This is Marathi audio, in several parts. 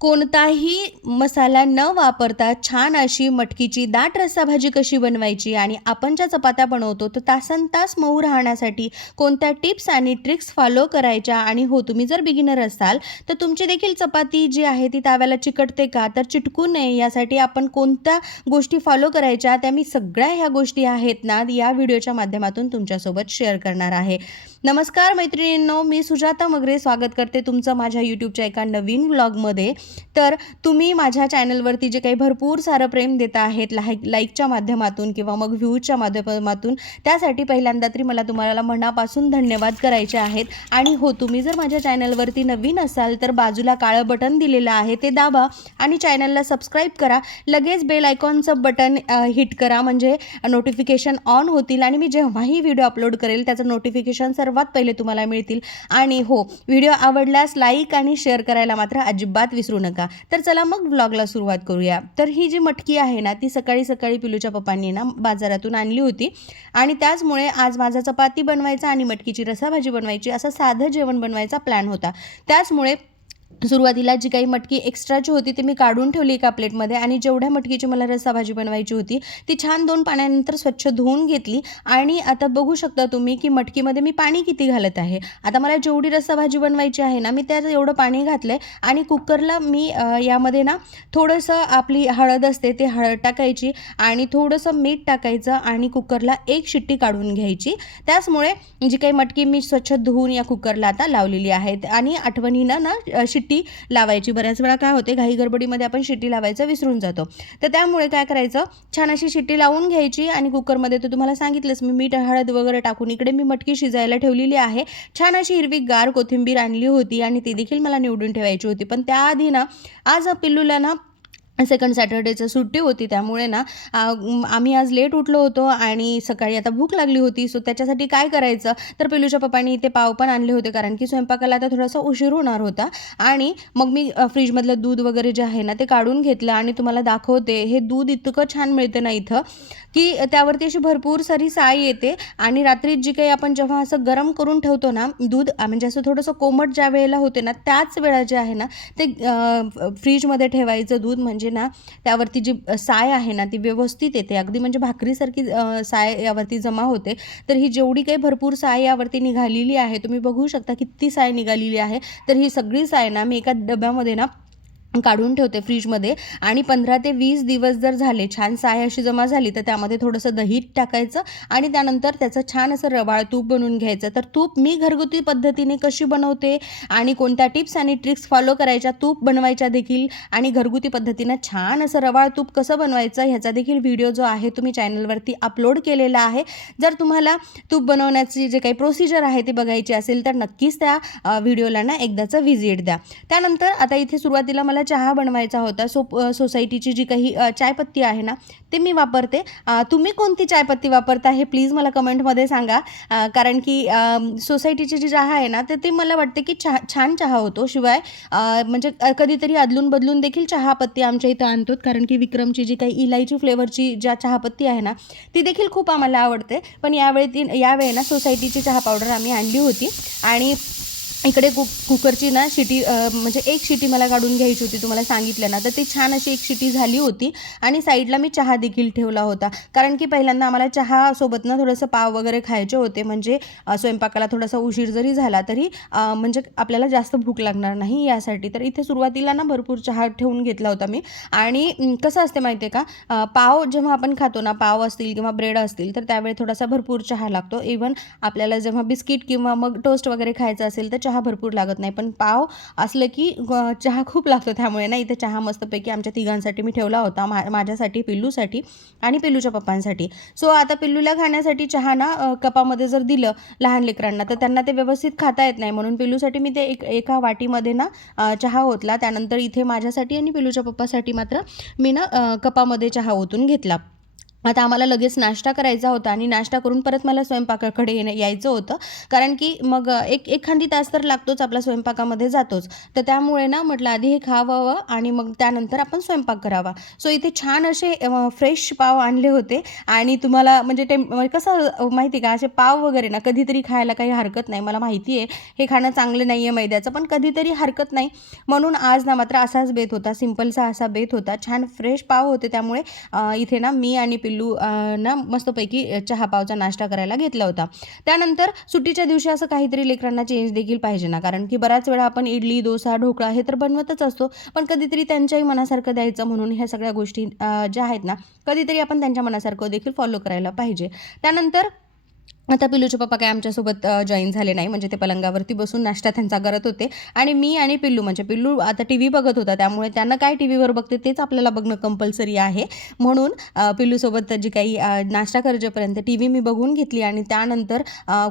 कोणताही मसाला न वापरता छान अशी मटकीची दाट रस्सा भाजी कशी बनवायची आणि आपण ज्या चपात्या बनवतो तर तासनतास मऊ राहण्यासाठी कोणत्या टिप्स आणि ट्रिक्स फॉलो करायच्या. आणि हो, तुम्ही जर बिगिनर असाल तर तुमची देखील चपाती जी आहे ती तव्याला चिकटते का, तर चिटकू नये यासाठी आपण कोणत्या गोष्टी फॉलो करायच्या त्या मी सगळ्या ह्या गोष्टी आहेत ना या व्हिडिओच्या माध्यमातून तुमच्यासोबत शेअर करणार आहे. नमस्कार मैत्रिणींनो, मी सुजाता मगरे स्वागत करते तुमचं माझ्या यूट्यूबच्या एका नवीन व्लॉगमध्ये. तर तुम्ही माझ्या चॅनलवरती जे काही भरपूर सारं प्रेम देता आहेत लाईकच्या माध्यमातून किंवा मग व्ह्यूजच्या माध्यमातून, त्यासाठी पहिल्यांदा तरी मला तुम्हाला मनापासून धन्यवाद करायचे आहेत. आणि हो, तुम्ही जर माझ्या चॅनलवरती नवीन असाल तर बाजूला काळं बटन दिलेलं आहे ते दाबा आणि चॅनलला सबस्क्राईब करा. लगेच बेल आयकॉनचं बटन हिट करा, म्हणजे नोटिफिकेशन ऑन होतील आणि मी जेव्हाही व्हिडिओ अपलोड करेल त्याचं नोटिफिकेशन सर्वात पहिले तुम्हाला मिळतील. आणि हो, व्हिडिओ आवडल्यास लाईक आणि शेअर करायला मात्र अजिबात विसरू नका. तर चला मग व्लॉगला सुरुवात करूया. तर ही जी मटकी आहे ना ती सकाळी सकाळी पिलूच्या पप्पांनी ना बाजारातून आणली होती आणि त्याचमुळे आज माझा चपाती बनवायचा आणि मटकीची रसाभाजी बनवायची असं साधं जेवण बनवायचा प्लॅन होता. त्याचमुळे सुरुवातीला जी काही मटकी एक्स्ट्राची होती ती मी काढून ठेवली एका प्लेटमध्ये आणि जेवढ्या मटकीची मला रस्साभाजी बनवायची होती ती छान 2 पाण्यानंतर स्वच्छ धुवून घेतली. आणि आता बघू शकता तुम्ही की मटकीमध्ये मी पाणी किती घालत आहे. आता मला जेवढी रस्साभाजी बनवायची आहे ना मी त्यात एवढं पाणी घातलं आहे. आणि कुकरला मी यामध्ये ना थोडंसं आपली हळद असते ते हळद टाकायची आणि थोडंसं मीठ टाकायचं आणि कुकरला 1 शिट्टी काढून घ्यायची. त्याचमुळे जी काही मटकी मी स्वच्छ धुवून या कुकरला आता लावलेली आहे आणि आठवणीनं ना शिट्टी लावायची. बऱ्याच वेळा काय होते, घाई गडबडीमध्ये आपण शिट्टी लावायचं विसरून जातो. तर त्यामुळे काय करायचं, छान अशी शिट्टी लावून घ्यायची आणि कुकरमध्ये तर तुम्हाला सांगितलंच मी मीठ हळद वगैरे टाकून इकडे मी मटकी शिजायला ठेवलेली आहे. छान अशी हिरवीगार कोथिंबीर आणली होती आणि ती देखील मला निवडून ठेवायची होती. पण त्याआधी ना आज पिल्लूला ना सेकंड सॅटर्डेचं सुट्टी होती, त्यामुळे ना आम्ही आज लेट उठलो होतो आणि सकाळी आता भूक लागली होती. सो त्याच्यासाठी काय करायचं, तर पिलूच्या पप्पांनी इथे पाव पण आणले होते कारण की स्वयंपाकाला आता थोडासा उशीर होणार होता. आणि मग मी फ्रीजमधलं दूध वगैरे जे आहे ना ते काढून घेतलं आणि तुम्हाला दाखवते. हे दूध इतकं छान मिळते ना इथं की त्यावरती अशी भरपूर सारी साय येते. आणि रात्री जी काही आपण जेव्हा असं गरम करून ठेवतो ना दूध, म्हणजे असं थोडंसं कोमट ज्या वेळेला होते ना त्याच वेळा जे आहे ना ते फ्रीजमध्ये ठेवायचं दूध, म्हणजे ना त्यावरती जी साय आहे ना ती व्यवस्थित येते, अगदी म्हणजे भाकरीसारखी साय यावरती जमा होते. तर ही जेवढी काही भरपूर साय यावरती निघालेली आहे, तुम्ही बघू शकता किती साय निघालेली आहे. तर ही सगळी साय ना मी एका डब्यामध्ये ना काढून ठेवते फ्रीजमध्ये. आणि 15 ते 20 दिवस जर झाले, छान साय अशी जमा झाली, तर त्यामध्ये थोडंसं दही टाकायचं आणि त्यानंतर त्याचं छान असं रवाळ तूप बनवून घ्यायचं. तर तूप मी घरगुती पद्धतीने कशी बनवते आणि कोणत्या टिप्स आणि ट्रिक्स फॉलो करायच्या तूप बनवायच्या देखील आणि घरगुती पद्धतीनं छान असं रवाळ तूप कसं बनवायचं ह्याचा देखील व्हिडिओ जो आहे तुम्ही चॅनलवरती अपलोड केलेला आहे. जर तुम्हाला तूप बनवण्याची जे काही प्रोसिजर आहे ती बघायची असेल तर नक्कीच त्या व्हिडिओला ना एकदाचं व्हिजिट द्या. त्यानंतर आता इथे सुरुवातीला मला चहा बनवायचा होता. सोसायटीची जी काही चायपत्ती आहे ना ते मी वापरते. तुम्ही कोणती चायपत्ती वापरता हे प्लीज मला कमेंटमध्ये सांगा. कारण की सोसायटीची जी चहा आहे ना तर ती मला वाटते की छान चहा होतो. शिवाय म्हणजे कधीतरी अदलून बदलून देखील चहापत्ती आमच्या इथं आणतो, कारण की विक्रमची जी काही इलायची फ्लेवरची ज्या चहापत्ती आहे ना ती देखील खूप आम्हाला आवडते. पण यावेळी ना सोसायटीची चहा पावडर आम्ही आणली होती. आणि इकडे कुकरची ना शिटी म्हणजे 1 शिटी मला काढून घ्यायची होती तुम्हाला सांगितलं ना, तर ती छान अशी 1 शिटी झाली होती. आणि साईडला मी चहा देखील ठेवला होता, कारण की पहिल्यांदा आम्हाला चहासोबत ना थोडंसं पाव वगैरे खायचे होते, म्हणजे स्वयंपाकाला थोडासा उशीर जरी झाला तरी म्हणजे आपल्याला जास्त भूक लागणार नाही यासाठी. तर इथे सुरुवातीला ना भरपूर चहा ठेवून घेतला होता मी. आणि कसं असते माहिती आहे का, पाव जेव्हा आपण खातो ना, पाव असतील किंवा ब्रेड असतील तर त्यावेळी थोडासा भरपूर चहा लागतो. इव्हन आपल्याला जेव्हा बिस्किट किंवा मग टोस्ट वगैरे खायचं असेल तर चहा भरपूर लागत नाही, पण पाव असलं की चहा खूप लागतो. त्यामुळे ना इथे चहा मस्तपैकी आमच्या तिघांसाठी मी ठेवला होता, माझ्यासाठी, पिल्लूसाठी आणि पिल्लूच्या पप्पांसाठी. सो आता पिल्लूला खाण्यासाठी चहा ना कपामध्ये जर दिलं लहान लेकरांना तर त्यांना ते व्यवस्थित खाता येत नाही, म्हणून पिल्लूसाठी मी ते एका वाटीमध्ये ना चहा ओतला. त्यानंतर इथे माझ्यासाठी आणि पिल्लूच्या पप्पासाठी मात्र मी ना कपामध्ये चहा ओतून घेतला. आता आम्हाला लगेच नाश्ता करायचा होता आणि नाश्ता करून परत मला स्वयंपाकाकडे यायचं होतं, कारण की मग एखादी तास तर लागतोच, आपला स्वयंपाकामध्ये जातोच. तर त्यामुळे ना म्हटलं आधी हे खावावं आणि मग त्यानंतर आपण स्वयंपाक करावा. सो इथे छान असे फ्रेश पाव आणले होते आणि तुम्हाला म्हणजे म्हणजे कसं माहिती का, असे पाव वगैरे ना कधीतरी खायला काही हरकत नाही. मला माहिती आहे हे खाणं चांगलं नाही आहे मैद्याचं, पण कधीतरी हरकत नाही. म्हणून आज ना मात्र असाच बेत होता, सिंपलसा असा बेत होता. छान फ्रेश पाव होते, त्यामुळे इथे ना मी आणि पिल्लू ना मस्तपैकी चहा पावचा नाश्ता करायला घेतला होता. त्यानंतर सुट्टीच्या दिवशी असं काहीतरी लेकरांना चेंज देखील पाहिजे ना, कारण की बऱ्याच वेळा आपण इडली, डोसा, ढोकळा हे तर बनवतच असतो, पण कधीतरी त्यांच्याही मनासारखं द्यायचं म्हणून ह्या सगळ्या गोष्टी ज्या आहेत ना, कधीतरी आपण त्यांच्या मनासारखं देखील फॉलो करायला पाहिजे. त्यानंतर आता पिल्लूचे पप्पा काय आमच्यासोबत जॉईन झाले नाही, म्हणजे ते पलंगावरती बसून नाश्ता त्यांचा करत होते आणि मी आणि पिल्लू, म्हणजे पिल्लू आता टी व्ही बघत होता, त्यामुळे त्यांना काय टी व्हीवर बघते तेच आपल्याला बघणं कंपल्सरी आहे. म्हणून पिल्लूसोबत जी काही नाश्ता करेपर्यंत टी व्ही मी बघून घेतली आणि त्यानंतर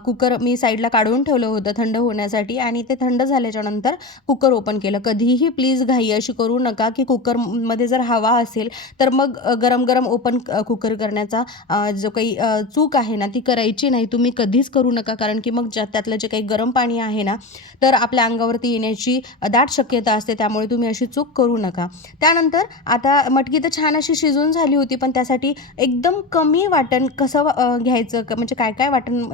कुकर मी साईडला काढून ठेवलं होतं थंड होण्यासाठी आणि ते थंड झाल्याच्यानंतर कुकर ओपन केलं. कधीही प्लीज घाई अशी करू नका की कुकरमध्ये जर हवा असेल तर मग गरम गरम ओपन कुकर करण्याचा जो काही चूक आहे ना ती करायची नाही, तुम्ही कधीच करू नका, कारण की मग त्यातलं जे काही गरम पाणी आहे ना तर आपल्या अंगावरती येण्याची दाट शक्यता असते, त्यामुळे तुम्ही अशी चूक करू नका. त्यानंतर आता मटकी तर छान अशी शिजून झाली होती, पण त्यासाठी एकदम कमी वाटण कसं घ्यायचं, म्हणजे काय काय वाटण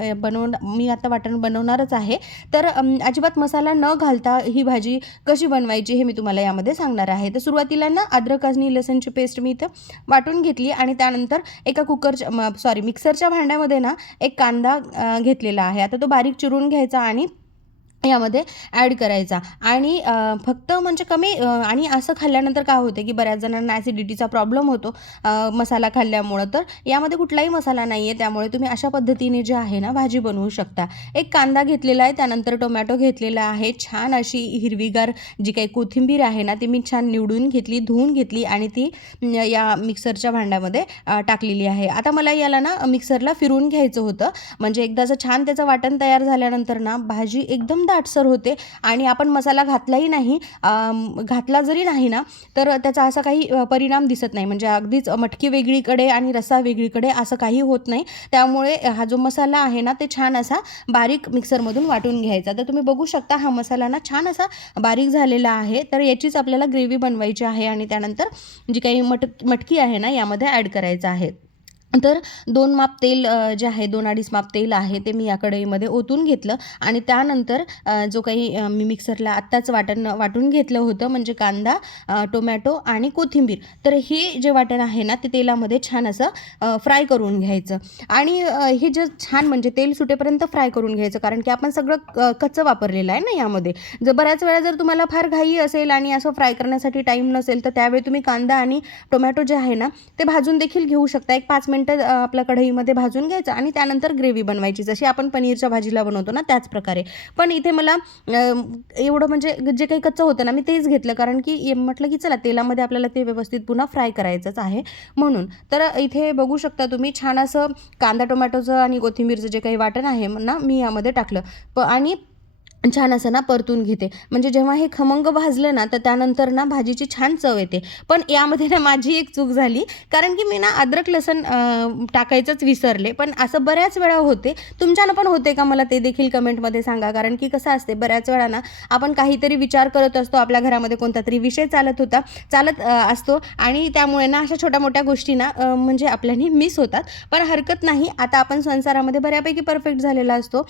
मी आता वाटण बनवणारच आहे. तर अजिबात मसाला न घालता ही भाजी कशी बनवायची हे मी तुम्हाला यामध्ये सांगणार आहे. तर सुरुवातीला ना अद्रक आणि लसूणची पेस्ट मी इथं वाटून घेतली आणि त्यानंतर एका मिक्सरच्या भांड्यामध्ये ना एक कांदा घेतलेला आहे. आता तो बारीक चिरून घ्यायचा आणि यामध्ये ॲड करायचा आणि फक्त म्हणजे कमी आणि असं खाल्ल्यानंतर काय होते की बऱ्याच जणांना ॲसिडिटीचा प्रॉब्लेम होतो मसाला खाल्ल्यामुळं. तर यामध्ये कुठलाही मसाला नाही आहे, त्यामुळे तुम्ही अशा पद्धतीने जे आहे ना भाजी बनवू शकता. एक कांदा घेतलेला आहे, त्यानंतर टोमॅटो घेतलेला आहे, छान अशी हिरवीगार जी काही कोथिंबीर आहे ना ती मी छान निवडून घेतली, धुवून घेतली आणि ती या मिक्सरच्या भांड्यामध्ये टाकलेली आहे. आता मला याला ना मिक्सरला फिरून घ्यायचं होतं, म्हणजे एकदा असं छान त्याचं वाटण तयार झाल्यानंतर ना भाजी एकदम दाटसर होते आणि आपण मसाला घातला जरी नाही ना तर त्याचा असा काही परिणाम दिसत नाही, म्हणजे अगदीच मटकी वेगळीकडे आणि रस्सा वेगळीकडे असं काही होत नाही. त्यामुळे हा जो मसाला आहे ना ते छान असा बारीक मिक्सरमधून वाटून घ्यायचा. तर तुम्ही बघू शकता हा मसाला ना छान असा बारीक झालेला आहे. तर याचीच आपल्याला ग्रेव्ही बनवायची आहे आणि त्यानंतर जी काही मटकी आहे ना यामध्ये ॲड करायचं आहे. तर 2 माप तेल जे आहे 2-2.5 माप तेल आहे ते मी या कढईमध्ये ओतून घेतलं आणि त्यानंतर जो काही मी मिक्सरला आत्ताच वाटून घेतलं होतं, म्हणजे कांदा, टोमॅटो आणि कोथिंबीर, तर हे जे वाटण आहे ना ते तेलामध्ये छान असं फ्राय करून घ्यायचं आणि हे जे छान म्हणजे तेल सुटेपर्यंत फ्राय करून घ्यायचं, कारण की आपण सगळं कच्चं वापरलेलं आहे ना यामध्ये. बऱ्याच वेळा जर तुम्हाला फार घाई असेल आणि असं फ्राय करण्यासाठी टाईम नसेल तर त्यावेळी तुम्ही कांदा आणि टोमॅटो जे आहे ना ते भाजून देखील घेऊ शकता. एक 5 मिनिटं आपल्या कढईमध्ये भाजून घ्यायचं आणि त्यानंतर ग्रेव्ही बनवायची, जशी आपण पनीरच्या भाजीला बनवतो ना त्याच प्रकारे. पण इथे मला एवढं म्हणजे जे काही कच्चं होतं ना मी तेच घेतलं, कारण की म्हटलं की चला तेलामध्ये आपल्याला ते व्यवस्थित पुन्हा फ्राय करायचंच आहे म्हणून. तर इथे बघू शकता तुम्ही छान असं कांदा टोमॅटोचं आणि कोथिंबीरचं जे काही वाटण आहे ना मी यामध्ये टाकलं आणि छान असं ना परतून घेते, म्हणजे जेव्हा हे खमंग भाजलं ना तर त्यानंतर ना भाजीची छान चव येते. पण यामध्ये ना माझी एक चूक झाली, कारण की मी ना अद्रक लसूण टाकायचंच विसरले. पण असं बऱ्याच वेळा होते, तुमच्यानं पण होते का मला ते देखील कमेंटमध्ये सांगा, कारण की कसं असते बऱ्याच वेळा ना आपण काहीतरी विचार करत असतो, आपल्या घरामध्ये कोणता तरी विषय चालत असतो आणि त्यामुळे ना अशा छोट्या मोठ्या गोष्टी ना म्हणजे आपल्याने मिस होतात. पण हरकत नाही, आता आपण संसारामध्ये बऱ्यापैकी परफेक्ट झालेला असतो,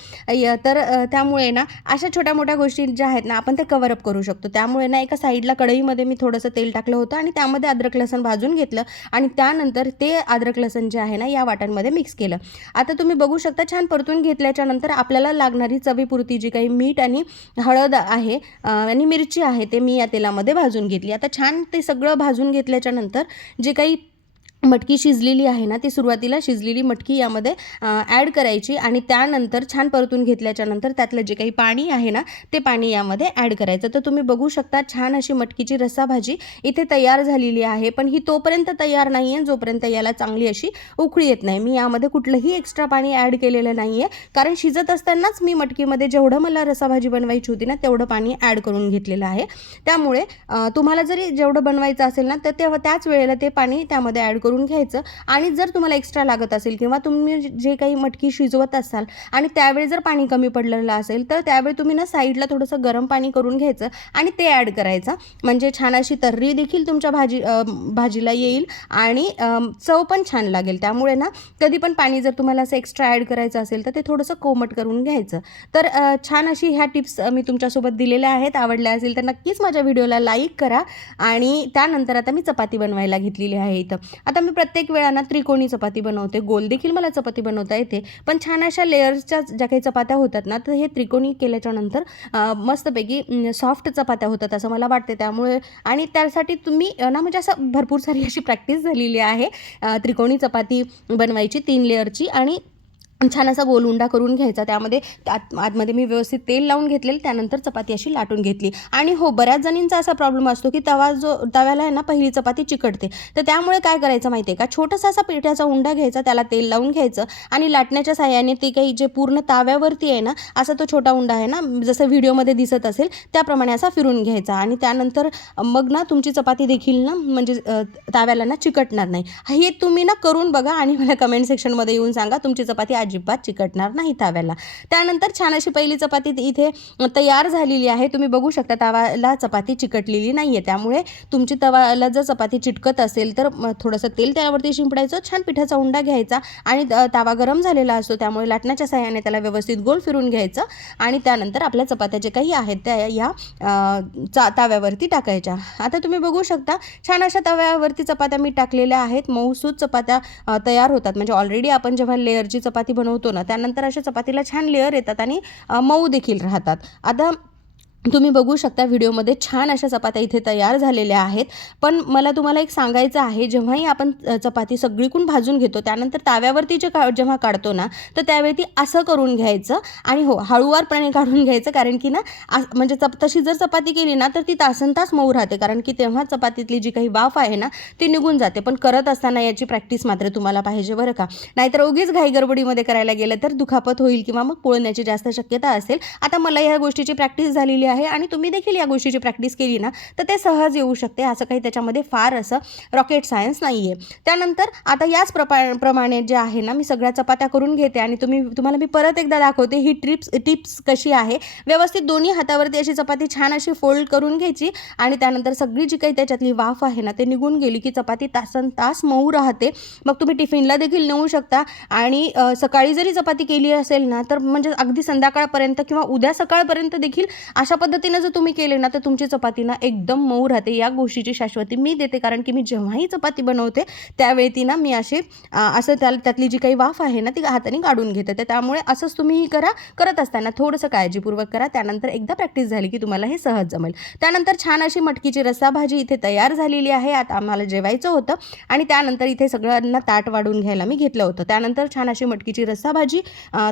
तर त्यामुळे ना अशा छोट्या मोठ्या गोष्टी ज्या आहेत ना आपण ते कव्हरअप करू शकतो. त्यामुळे ना एका साईडला कढईमध्ये मी थोडंसं तेल टाकलं होतं आणि त्यामध्ये अद्रक लसूण भाजून घेतलं आणि त्यानंतर ते अद्रक लसूण जे आहे ना या वाटणमध्ये मिक्स केलं. आता तुम्ही बघू शकता छान परतून घेतल्याच्या नंतर आपल्याला लागणारी चवीपुरती जी काही मीठ आणि हळद आहे आणि मिरची आहे ते मी या तेलामध्ये भाजून घेतली. आता छान ते सगळं भाजून घेतल्याच्या नंतर जे काही मटकी शिजलेली आहे ना ती सुरुवातीला शिजलेली मटकी यामध्ये ॲड करायची आणि त्यानंतर छान परतून घेतल्याच्या नंतर त्यातलं जे काही पाणी आहे ना ते पाणी यामध्ये ॲड करायचं. तर तुम्ही बघू शकता छान अशी मटकीची रस्सा भाजी इथे तयार झालेली आहे, पण ही तोपर्यंत तयार नाही आहे जोपर्यंत याला चांगली अशी उकळी येत नाही. मी यामध्ये कुठलंही एक्स्ट्रा पाणी ॲड केलेलं नाही आहे, कारण शिजत असतानाच मी मटकीमध्ये जेवढं मला रस्सा भाजी बनवायची होती ना तेवढं पाणी ॲड करून घेतलेलं आहे. त्यामुळे तुम्हाला जरी जेवढं बनवायचं असेल ना तर तेव्हा त्याच वेळेला ते पाणी त्यामध्ये ॲड करून करून घ्यायचं आणि जर तुम्हाला एक्स्ट्रा लागत असेल किंवा तुम्ही जे काही मटकी शिजवत असाल आणि त्यावेळी जर पाणी कमी पडलेलं असेल तर त्यावेळी तुम्ही ना साईडला थोडंसं गरम पाणी करून घ्यायचं आणि ते ॲड करायचं. म्हणजे छान अशी तर्री देखील तुमच्या भाजीला येईल आणि चव पण छान लागेल. त्यामुळे ना कधी पण पाणी जर तुम्हाला असं एक्स्ट्रा ॲड करायचं असेल तर ते थोडंसं कोमट करून घ्यायचं. तर छान अशी ह्या टिप्स मी तुमच्यासोबत दिलेल्या आहेत. आवडल्या असेल तर नक्कीच माझ्या व्हिडिओला लाईक करा. आणि त्यानंतर आता मी चपाती बनवायला घेतलेली आहे. इथं आता मी प्रत्येक वेळा त्रिकोणी चपाती बनवते, गोल देखील मला चपाती बनवता येते, पण छान अशा लेयर्सच्या ज्या काही चपात्या होतात ना तर हे त्रिकोणी केल्याच्या नंतर मस्तपैकी सॉफ्ट चपात्या होतात असं मला वाटते. त्यामुळे आणि त्यासाठी तुम्ही ना म्हणजे असं भरपूर सारी अशी प्रॅक्टिस झालेली आहे त्रिकोणी चपाती बनवायची 3 लेअरची आणि छान असा गोल उंडा करून घ्यायचा. त्यामध्ये आतमध्ये मी व्यवस्थित तेल लावून घेतलेलं, त्यानंतर चपाती अशी लाटून घेतली. आणि हो, बऱ्याच जणींचा असा प्रॉब्लेम असतो की तव्याला आहे ना पहिली चपाती चिकटते. तर त्यामुळे काय करायचं माहिती आहे का, छोटासा असा पिठाचा उंडा घ्यायचा, त्याला तेल लावून घ्यायचं आणि लाटण्याच्या साहाय्याने ते काही जे पूर्ण ताव्यावरती आहे ना असा तो छोटा उंडा आहे ना जसं व्हिडिओमध्ये दिसत असेल त्याप्रमाणे असा फिरून घ्यायचा आणि त्यानंतर मग ना तुमची चपाती देखील ना म्हणजे ताव्याला ना चिकटणार नाही. हे तुम्ही ना करून बघा आणि मला कमेंट सेक्शनमध्ये येऊन सांगा तुमची चपाती अजिबात चिकटणार नाही ताव्याला. त्यानंतर छान अशी पहिली चपाती इथे तयार झालेली आहे. तुम्ही बघू शकता तव्याला चपाती चिकटलेली नाही आहे. त्यामुळे तुमची तव्याला जर चपाती चिटकत असेल तर थोडंसं तेल त्यावरती शिंपडायचं, छान पिठाचा उंडा घ्यायचा आणि तवा गरम झालेला असतो त्यामुळे लाटण्याच्या साहाय्याने त्याला व्यवस्थित गोल फिरून घ्यायचं आणि त्यानंतर आपल्या चपात्या जे काही आहेत त्या या तव्यावरती टाकायच्या. आता तुम्ही बघू शकता छान अशा तव्यावरती चपात्या मी टाकलेल्या आहेत. मऊसूत चपात्या तयार होतात. म्हणजे ऑलरेडी आपण जेव्हा लेअरची चपाती बनवतो ना त्यानंतर अशा चपातीला छान लेअर येतात आणि मऊ देखील राहतात. आता तुम्ही बघू शकता व्हिडिओमध्ये छान अशा चपात्या इथे तयार झालेल्या आहेत. पण मला तुम्हाला एक सांगायचं आहे, जेव्हाही आपण चपाती सगळीकडून भाजून घेतो त्यानंतर ताव्यावरती जेव्हा काढतो ना तर त्यावेळी ती असं करून घ्यायचं आणि हो हळूवारपणे काढून घ्यायचं. कारण की ना म्हणजे तशी जर चपाती केली ना तर ती तासनतास मऊ राहते, कारण की तेव्हा चपातीतली जी काही वाफ आहे ना ती निघून जाते. पण करत असताना याची प्रॅक्टिस मात्र तुम्हाला पाहिजे बरं का, नाहीतर उगीच घाई गडबडीमध्ये करायला गेलं तर दुखापत होईल किंवा मग पोळण्याची जास्त शक्यता असेल. आता मला ह्या गोष्टीची प्रॅक्टिस झालेली आहे आणि तुम्ही देखील या गोष्टीची प्रॅक्टिस केली ना तर ते सहज येऊ शकते. असं काही त्याच्यामध्ये फार असं रॉकेट सायन्स नाही आहे. त्यानंतर आता याच प्रमाणे जे आहे ना मी सगळ्या चपात्या करून घेते आणि तुम्हाला मी परत एकदा दाखवते ही टिप्स कशी आहे. व्यवस्थित दोन्ही हातावरती अशी चपाती छान अशी फोल्ड करून घ्यायची आणि त्यानंतर सगळी जी काही त्याच्यातली वाफ आहे ना ते निघून गेली की चपाती तासनतास मऊ राहते. मग तुम्ही टिफिनला देखील नेऊ शकता आणि सकाळी जरी चपाती केली असेल ना तर म्हणजे अगदी संध्याकाळपर्यंत किंवा उद्या सकाळपर्यंत देखील अशा पद्धतीने जर तुम्ही केले ना तर तुमची चपाती ना एकदम मऊ राहते. या गोष्टीची शाश्वती मी देते, कारण की मी जेव्हाही चपाती बनवते त्यावेळी ती ना मी असं त्यातली जी काही वाफ आहे ना ती हाताने काढून घेते. तर त्यामुळे असंच तुम्हीही करा. करत असताना थोडंसं काळजीपूर्वक करा. त्यानंतर एकदा प्रॅक्टिस झाली की तुम्हाला हे सहज जमेल. त्यानंतर छान अशी मटकीची रस्साभाजी इथे तयार झालेली आहे. आता आम्हाला जेवायचं होतं आणि त्यानंतर इथे सगळ्यांना ताट वाढून घ्यायला मी घेतलं होतं. त्यानंतर छान अशी मटकीची रस्साभाजी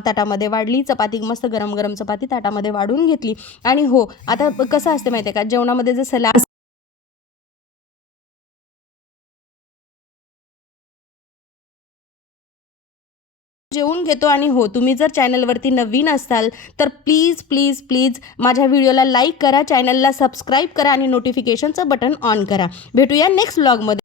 ताटामध्ये वाढली. चपाती मस्त गरम गरम चपाती ताटामध्ये वाढून घेतली. आणि हो, आता कसं असते माहिती आहे का, जेवणामध्ये जर सलाड जेवून घेतो. आणि हो, तुम्ही जर चॅनलवरती नवीन असाल तर प्लीज प्लीज प्लीज माझ्या व्हिडिओला लाईक करा, चॅनलला सबस्क्राईब करा आणि नोटिफिकेशनचं बटन ऑन करा. भेटूया नेक्स्ट व्लॉगमध्ये.